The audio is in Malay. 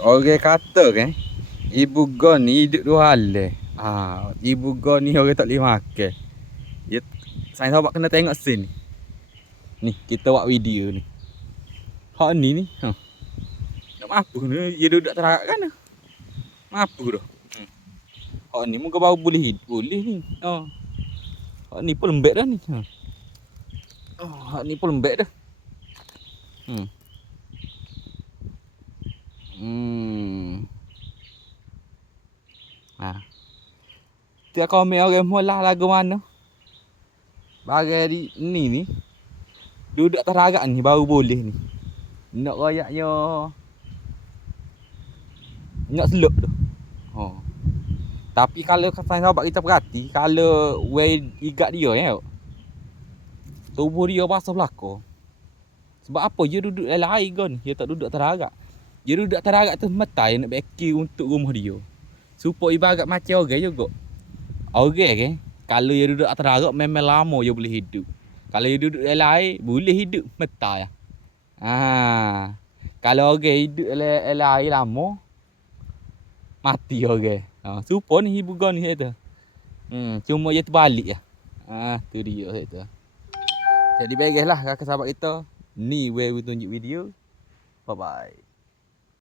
Orang kata kan, ibu go ni hidup dua hal le. Ibu go ni orang tak boleh makan. Ya, saya sahabat kena tengok scene ni. Ni, kita buat video ni. Hak ni. Nak mampu ni, dia duduk terarak kan. Mampu dah. Hak ni muka bau boleh hidup. Boleh ni. Hak ni pun lembek dah ni. Hak ni pun lembek dah. Tiap komen orang mula lagu mana? Bagai ni duduk terarak ni baru boleh ni. Nak royaknya nak seluk tu. Tapi kalau sahabat kita perhati, kalau way igat dia tubuh dia basah belaka. Sebab apa dia duduk dalam air kan? Dia tak duduk terarak. Dia duduk terarak tu metai nak beki untuk rumah dia. Supaya ibarat macam orang juga. Orang kan, kalau dia duduk terarak memang lama dia boleh hidup. Kalau dia duduk dalam air, boleh hidup metai. Kalau orang hidup dalam air lama, mati orang. Supo ni ibu gua ni kata. Cuma dia terbalik lah. Tu dia kata. Jadi baiklah kakak sahabat kita. Ni way tunjuk video. Bye bye.